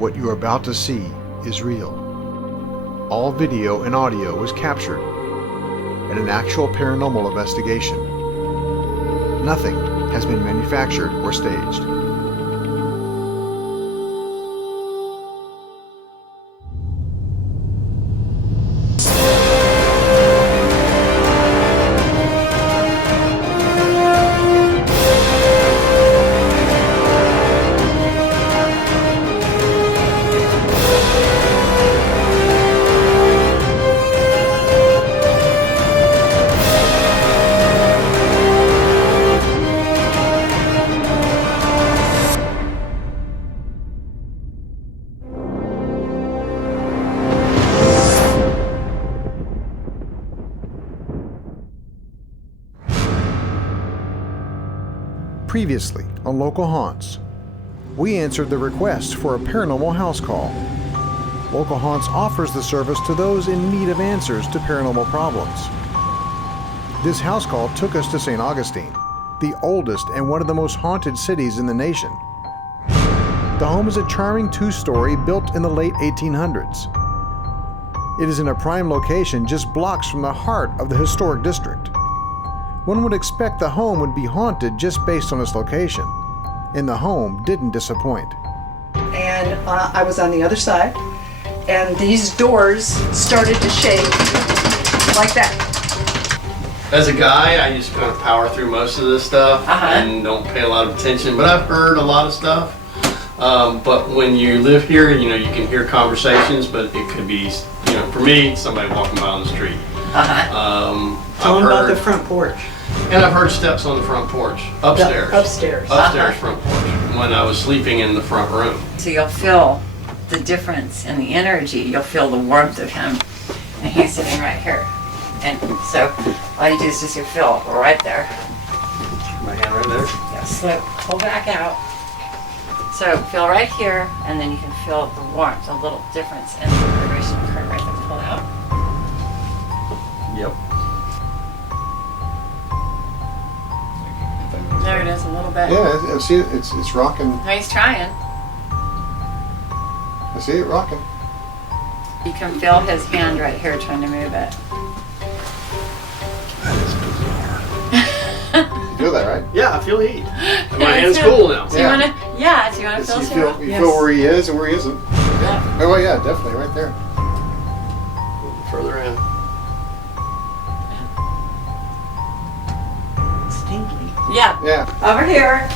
What you are about to see is real. All video and audio was captured in an actual paranormal investigation. Nothing has been manufactured or staged. Previously on Local Haunts, we answered the request for a paranormal house call. Local Haunts offers the service to those in need of answers to paranormal problems. This house call took us to St. Augustine, the oldest and one of the most haunted cities in the nation. The home is a charming two-story built in the late 1800s. It is in a prime location just blocks from the heart of the historic district. One would expect the home would be haunted just based on its location, and the home didn't disappoint. And I was on the other side, and these doors started to shake like that. As a guy, I just kind of power through most of this stuff and don't pay a lot of attention, but I've heard a lot of stuff. But when you live here, you can hear conversations, but it could be, for me, somebody walking by on the street. Tell them about the front porch. And I've heard steps on the front porch, upstairs. Upstairs front porch, when I was sleeping in the front room. So you'll feel the difference in the energy. You'll feel the warmth of him. And he's sitting right here. And so all you do is just feel right there. My hand right there? Yeah, slip, pull back out. So feel right here, and then you can feel the warmth, a little difference in the vibration current right there. Pull out. Yep. There it is, a little bit. Yeah, I see it. It's rocking. No, he's trying. I see it rocking. You can feel his hand right here trying to move it. That is bizarre. You feel that, right? Yeah, I feel heat. My hand's cool now. So you want to, so you want to feel You feel where he is and where he isn't. Yeah. Oh, yeah, definitely, right there. A little further in. Stinky. Yeah. Over here,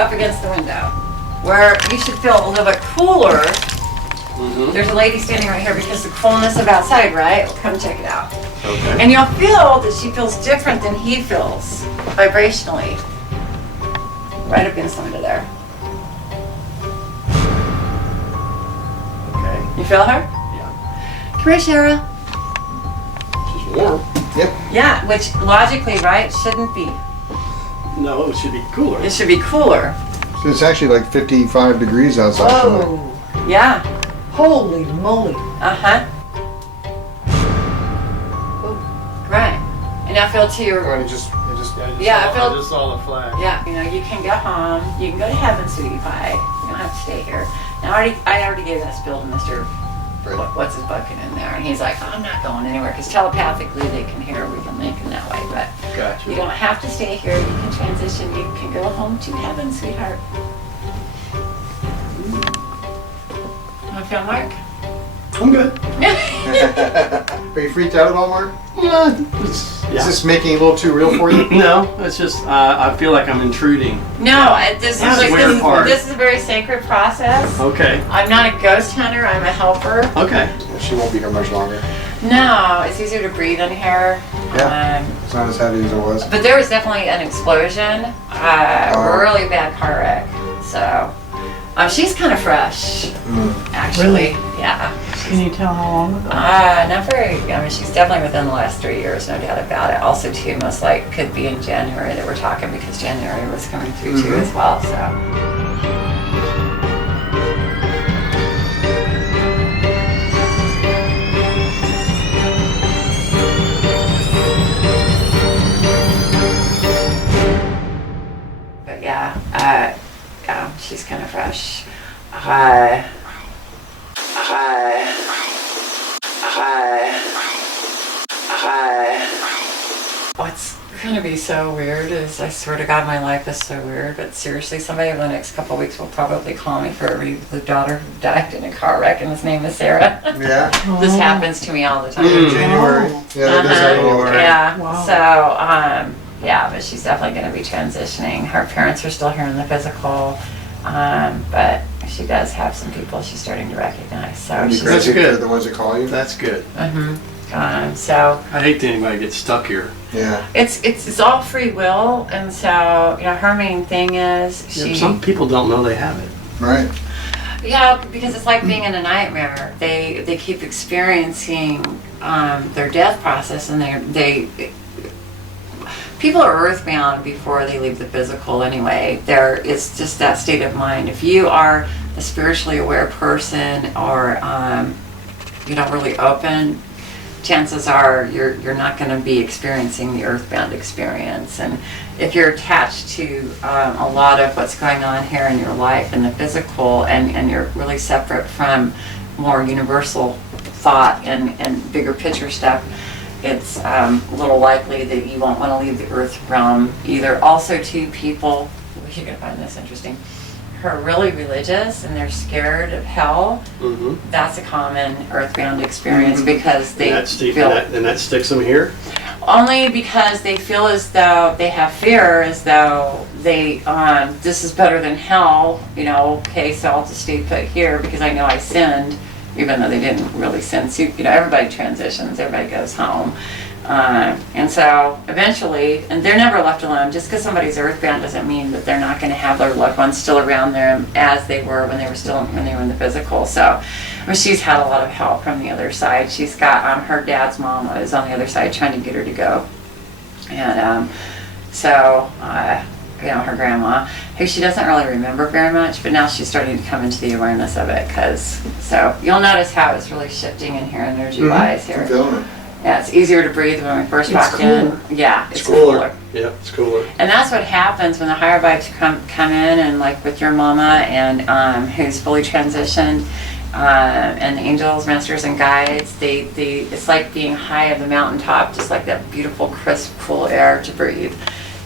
up against the window, where you should feel a little bit cooler. There's a lady standing right here because the coolness of outside, right? Come check it out. Okay. And you'll feel that she feels different than he feels vibrationally. Right up against the window there. Okay. You feel her? Yeah. Come here, Cheryl. She's warm. Yep. Yeah, which logically, right, shouldn't be. No, it should be cooler. It should be cooler. So it's actually like 55 degrees outside. Oh, Yeah. holy moly. Right. And now feel to your It just Yeah, I feel- I just saw the flag. Yeah, you can go home. You can go to heaven, sweetie pie. You don't have to stay here. Now, I already gave that spiel to Mr. What's his bucket in there, and he's like, I'm not going anywhere, because telepathically they can hear, we can link in that way, but Gotcha. you don't have to stay here. You can transition. You can go home to heaven, sweetheart. Want to feel Mark? I'm good. Are you freaked out at all, Mark? Is Yeah. this making it a little too real for you? No, it's just I feel like I'm intruding. No, this That's is the weird part. this is a very sacred process. Okay. I'm not a ghost hunter. I'm a helper. Okay. She won't be here much longer. No, it's easier to breathe in here. Yeah. It's not as heavy as it was. But there was definitely an explosion, really bad car wreck. So she's kind of fresh, actually. Yeah. Can you tell how long ago? Not very. I mean, she's definitely within the last 3 years, no doubt about it. Also, too, most like could be in January that we're talking because January was coming through too as well. So. But yeah, she's kind of fresh. What's gonna be so weird is, I swear to God, my life is so weird, but seriously, somebody over the next couple of weeks will probably call me for the daughter who died in a car wreck, and his name is Sarah. Yeah. This happens to me all the time. January. Yeah, that does happen all the time. Yeah. Wow. So, yeah, but she's definitely going to be transitioning. Her parents are still here in the physical, but she does have some people she's starting to recognize. So she's That's good. The ones that call you. That's good. so I hate that anybody gets stuck here. Yeah. it's all free will, and so her main thing is she. Some people don't know they have it. Right. Yeah, because it's like being in a nightmare. They keep experiencing their death process, and they people are earthbound before they leave the physical anyway. It's just that state of mind. If you are a spiritually aware person or really open, chances are you're not going to be experiencing the earthbound experience. And if you're attached to a lot of what's going on here in your life in the physical, and you're really separate from more universal thought and bigger picture stuff, it's a little likely that you won't want to leave the earth realm either. Also, too, people, you're going to find this interesting, who are really religious and they're scared of hell. Mm-hmm. That's a common earthbound experience because they feel... And that sticks them here? Only because they feel as though they have fear, as though they, this is better than hell, okay, so I'll just stay put here because I know I sinned, even though they didn't really sin. So, everybody transitions, everybody goes home. And so eventually, and they're never left alone. Just because somebody's earthbound doesn't mean that they're not going to have their loved ones still around them as they were when they were in the physical. So she's had a lot of help from the other side. She's got her dad's mom is on the other side trying to get her to go. And her grandma, who she doesn't really remember very much, but now she's starting to come into the awareness of it. So you'll notice how it's really shifting in here energy-wise here. I'm feeling it. Yeah, it's easier to breathe when we first walk in. Yeah, it's cooler. Yeah, it's cooler. And that's what happens when the higher vibes come in, and like with your mama, and who's fully transitioned, and the angels, masters, and guides. It's like being high at the mountaintop, just like that beautiful, crisp, cool air to breathe.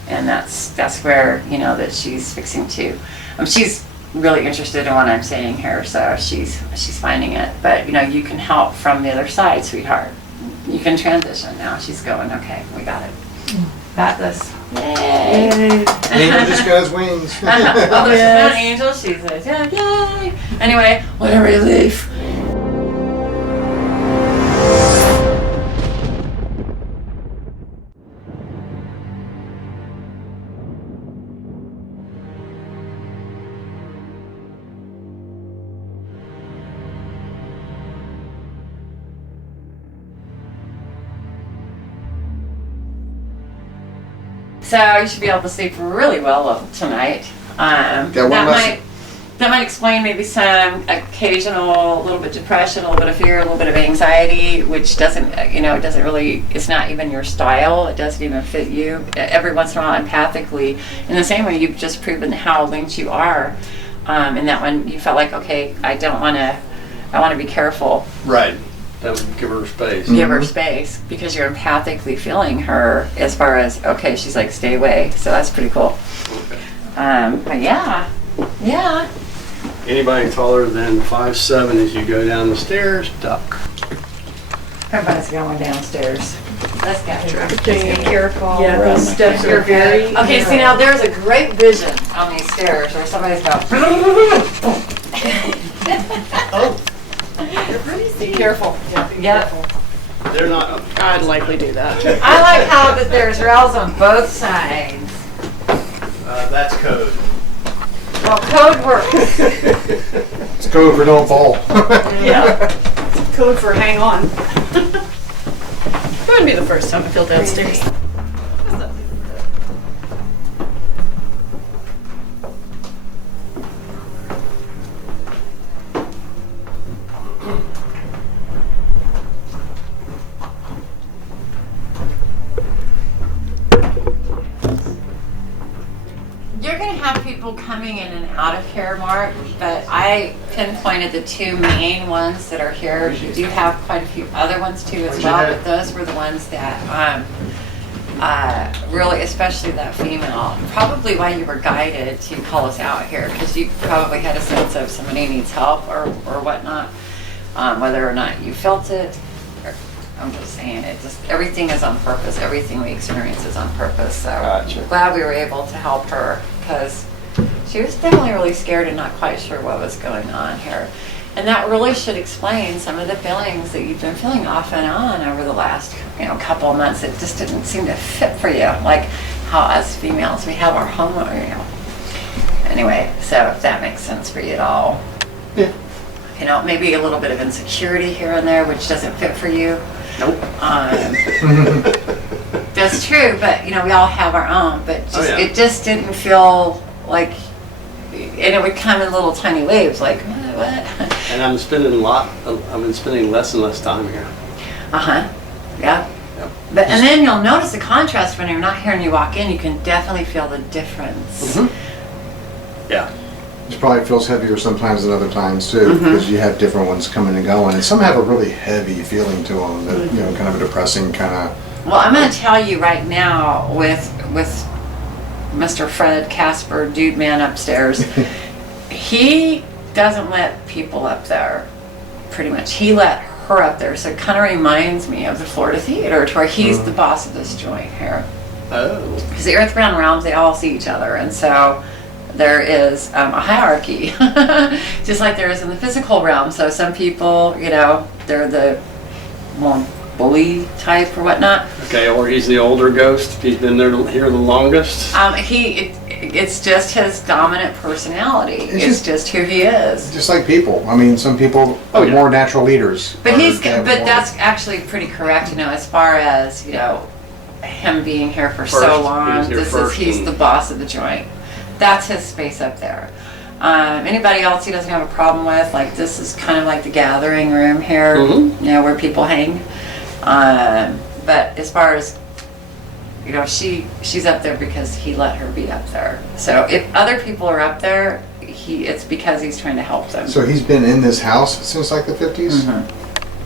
And that's where that she's fixing to. She's really interested in what I'm saying here, so she's finding it. But you can help from the other side, sweetheart. You can transition now. She's going, okay, we got it. Got this. Yay! Angel just got his wings. She's not an angel. She's like, yay! Anyway, what a relief. So you should be able to sleep really well tonight. That might explain maybe some occasional little bit of depression, a little bit of fear, a little bit of anxiety, which doesn't, it's not even your style. It doesn't even fit you. Every once in a while, empathically, in the same way you've just proven how linked you are. In that one, you felt like, okay, I want to be careful. Right. That would give her space. Give her space because you're empathically feeling her as far as, okay, she's like, stay away. So that's pretty cool. Okay. But yeah. Anybody taller than 5'7" as you go down the stairs, duck. Everybody's going downstairs. Let's go. Just be careful. Yeah, those steps are very... Okay, see now there's a great vision on these stairs where somebody's going... Oh. Be careful. Yeah. They're not. I'd likely do that. I like how that there's rails on both sides. That's code. Well, code works. It's code for don't fall. Yeah. Code for hang on. It wouldn't be the first time I feel downstairs. people coming in and out of here, Mark, but I pinpointed the two main ones that are here. You do have quite a few other ones too as well, but those were the ones that really, especially that female, probably why you were guided to call us out here, because you probably had a sense of somebody needs help or whatnot, whether or not you felt it. I'm just saying it. Just everything is on purpose. Everything we experience is on purpose. So Gotcha. Glad we were able to help her, because she was definitely really scared and not quite sure what was going on here. And that really should explain some of the feelings that you've been feeling off and on over the last, couple of months. It just didn't seem to fit for you, like how us females, we have our homeowner, Anyway, so if that makes sense for you at all. Yeah. Maybe a little bit of insecurity here and there, which doesn't fit for you. Nope. That's true, but we all have our own. But it just didn't feel like, and it would come in little tiny waves, like what? And I've been spending less and less time here. Yeah. Yep. But and then you'll notice the contrast when you're not here and you walk in. You can definitely feel the difference. Mm-hmm. Yeah. It probably feels heavier sometimes than other times too, because you have different ones coming and going, and some have a really heavy feeling to them. That, kind of a depressing kind of. Well, I'm going to tell you right now, with Mr. Fred Casper, dude man upstairs, he doesn't let people up there. Pretty much, he let her up there. So it kind of reminds me of the Florida Theater, to where he's the boss of this joint here. Oh. Because the Earthbound realms, they all see each other, and so there is a hierarchy, just like there is in the physical realm. So some people, they're the more bully type or whatnot. Okay, or he's the older ghost. He's been here the longest. It's just his dominant personality. It's just who he is. Just like people. I mean, some people are more natural leaders. But that's actually pretty correct. As far as him being here for so long, he's the boss of the joint. That's his space up there. Anybody else he doesn't have a problem with, like this is kind of like the gathering room here, where people hang. But as far as, she's up there because he let her be up there. So if other people are up there, it's because he's trying to help them. So he's been in this house since like the 50s?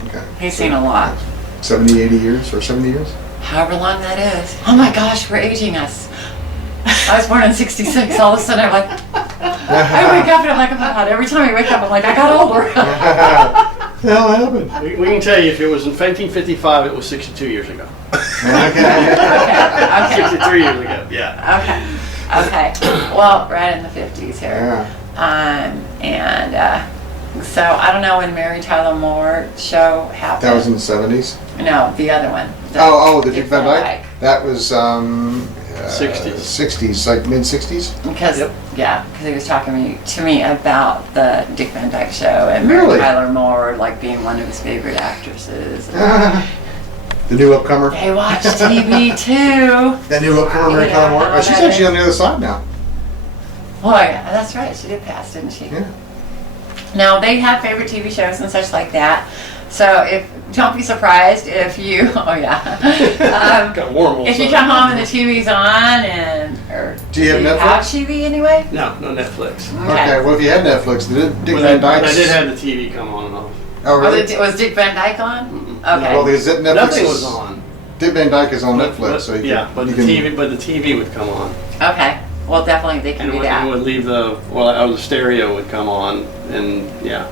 Okay. He's seen a lot. 70, 80 years or 70 years? However long that is. Oh my gosh, we're aging us. I was born in '66. All of a sudden, I'm like, I wake up and I'm like, oh my God. Every time I wake up, I'm like, I got older. What the hell happened? We can tell you, if it was in 1955, it was 62 years ago. Okay. 63 years ago, yeah. Okay. Well, right in the 50s here. Yeah. So I don't know when Mary Tyler Moore show happened. That was in the 70s? No, the other one. The Dick Van Dyke? That was 60s. 60s, like mid-60s? Because he was talking to me about the Dick Van Dyke show and Mary Really? Tyler Moore like being one of his favorite actresses. The new upcomer? They watch TV too. That new upcomer, Mary Tyler Moore? She's actually on the other side now. Boy, that's right. She did pass, didn't she? Yeah. Now, they have favorite TV shows and such like that. So don't be surprised if you, Got warm if you come home and the TV's on, or do you have Netflix? Have TV anyway? No Netflix. Okay, well if you had Netflix, Dick Van Dyke. I did have the TV come on and off. Oh really? Was Dick Van Dyke on? Mm-mm. Okay. Well, because Netflix Nothing was on. Dick Van Dyke is on Netflix, so the TV would come on. Okay. Well, definitely they can do that. And would leave the stereo would come on, and yeah.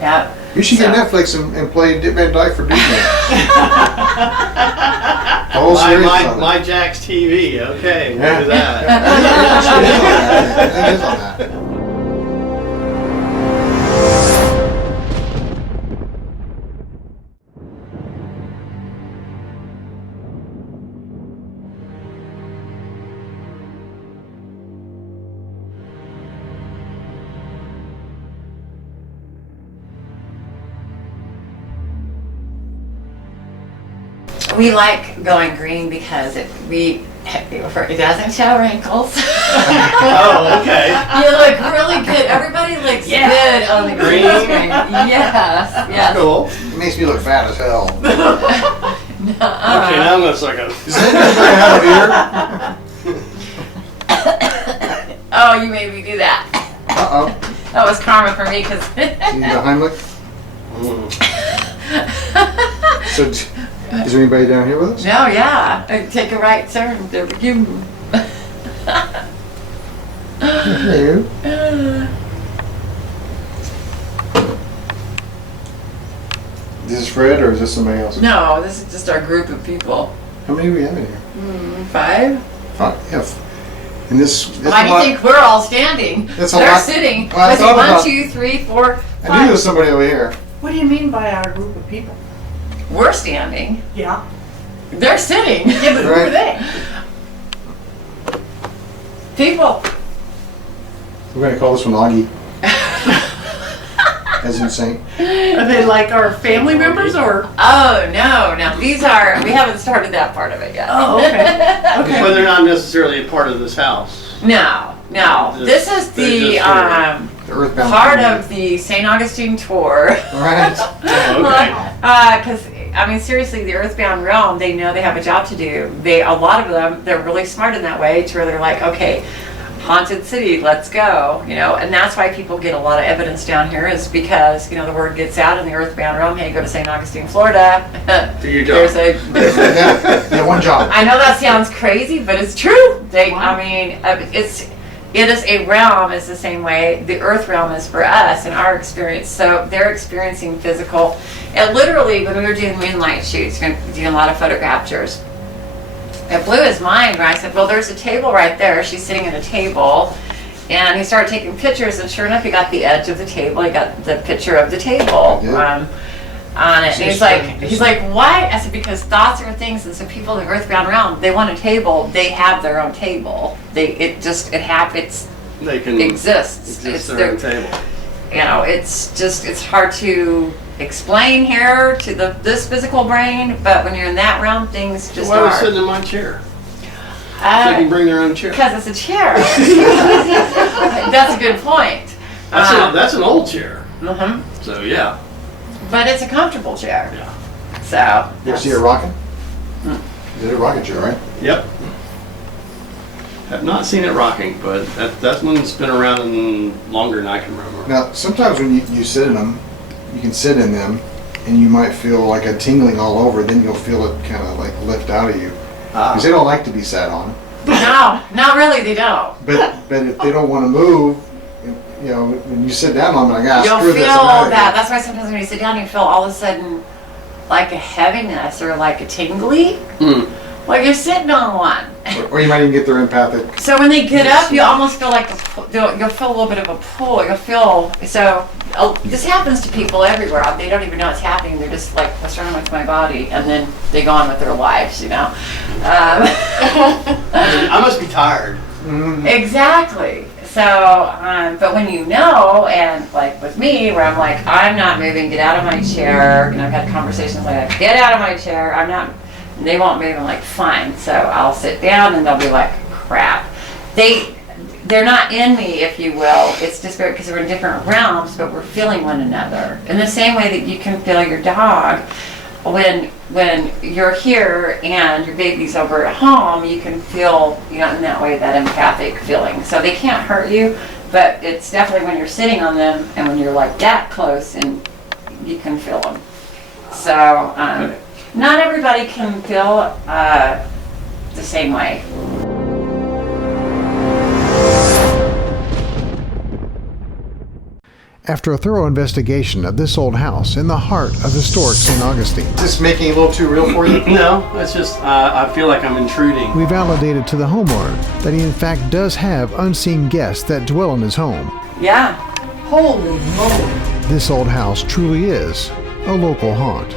Yeah. You should get Netflix and play Dick Van Dyke for Disney. Whole series my Jack's TV. Okay, we'll do that. It is on that. We like going green because it doesn't show wrinkles. Oh, okay. You look really good. Everybody looks good on the green screen. Yes. Cool. It makes me look fat as hell. Okay, now I'm gonna suck it. Does anybody have a beer? Oh, you made me do that. Uh-oh. That was karma for me because. You need a Heimlich? So, is there anybody down here with us? No, yeah. Take a right turn. There you. Hello. This is Fred, or is this somebody else? No, this is just our group of people. How many do we have in here? 5. 5. Yeah. And this. Why do you think we're all standing? That's a They're lot. sitting. Well, I Was it thought 1, about- 2, 3, 4, 5? I knew there was somebody over here. What do you mean by our group of people? We're standing. Yeah. They're sitting. Yeah, but who Right. are they? People. We're going to call this one Augie. As in Saint. Are they like our family members or? Oh, no. These are, we haven't started that part of it yet. Oh, okay. Okay. But they're not necessarily a part of this house. No. This is They're the just sort The Earthbound part Spirits. of the St. Augustine tour. Right. Okay. Because, I mean, seriously, the Earthbound realm, they know they have a job to do. A lot of them, they're really smart in that way to where they're like, okay, haunted city, let's go, and that's why people get a lot of evidence down here is because, the word gets out in the Earthbound realm, hey, go to St. Augustine, Florida. Do your job. Yeah, one job. I know that sounds crazy, but it's true. It is a realm, is the same way the earth realm is for us in our experience. So they're experiencing physical, and literally when we were doing moonlight shoots, doing a lot of photo captures, it blew his mind where I said, well, there's a table right there. She's sitting at a table. And he started taking pictures, and sure enough, he got the edge of the table. He got the picture of the table on it. And he's like, why? I said, because thoughts are things, and so people in the earthbound realm, they want a table. They have their own table. It happens. They can Exists. It's their own table. It's hard to explain here to this physical brain, but when you're in that realm, things just Why are are. we sitting in my chair? So they can bring their own chair. Because it's a chair. That's a good point. That's an old chair. Mhm. So yeah. But it's a comfortable chair. Yeah. So. You ever see it rocking? Is it a rocking chair, right? Yep. Have not seen it rocking, but that's one that's been around longer than I can remember. Now, sometimes when you sit in them, you can sit in them, and you might feel like a tingling all over. Then you'll feel it kind of like lift out of you, because they don't like to be sat on. No, not really. They don't. But if they don't want to move, when you sit down, I'm like, You'll screw feel this. I'm outta here. that. That's why sometimes when you sit down, you feel all of a sudden like a heaviness or like a tingly. Like you're sitting on one. Or you might even get their empathic. So when they get up, you almost feel like you'll feel a little bit of a pull. You'll feel this happens to people everywhere. They don't even know it's happening. They're just like, what's wrong with my body? And then they go on with their lives. I must be tired. Exactly. So, but when and like with me, where I'm like, I'm not moving. Get out of my chair. I've had conversations like that. Get out of my chair. I'm not. They won't move. I'm like, fine. So I'll sit down, and they'll be like, crap. They're not in me, if you will. It's just because we're in different realms, but we're feeling one another. In the same way that you can feel your dog when you're here and your baby's over at home, you can feel, in that way, that empathic feeling. So they can't hurt you, but it's definitely when you're sitting on them and when you're like that close and you can feel them. So not everybody can feel the same way. After a thorough investigation of this old house in the heart of historic St. Augustine. Is this making it a little too real for you? No, it's just I feel like I'm intruding. We validated to the homeowner that he in fact does have unseen guests that dwell in his home. Yeah. Holy moly. This old house truly is a local haunt.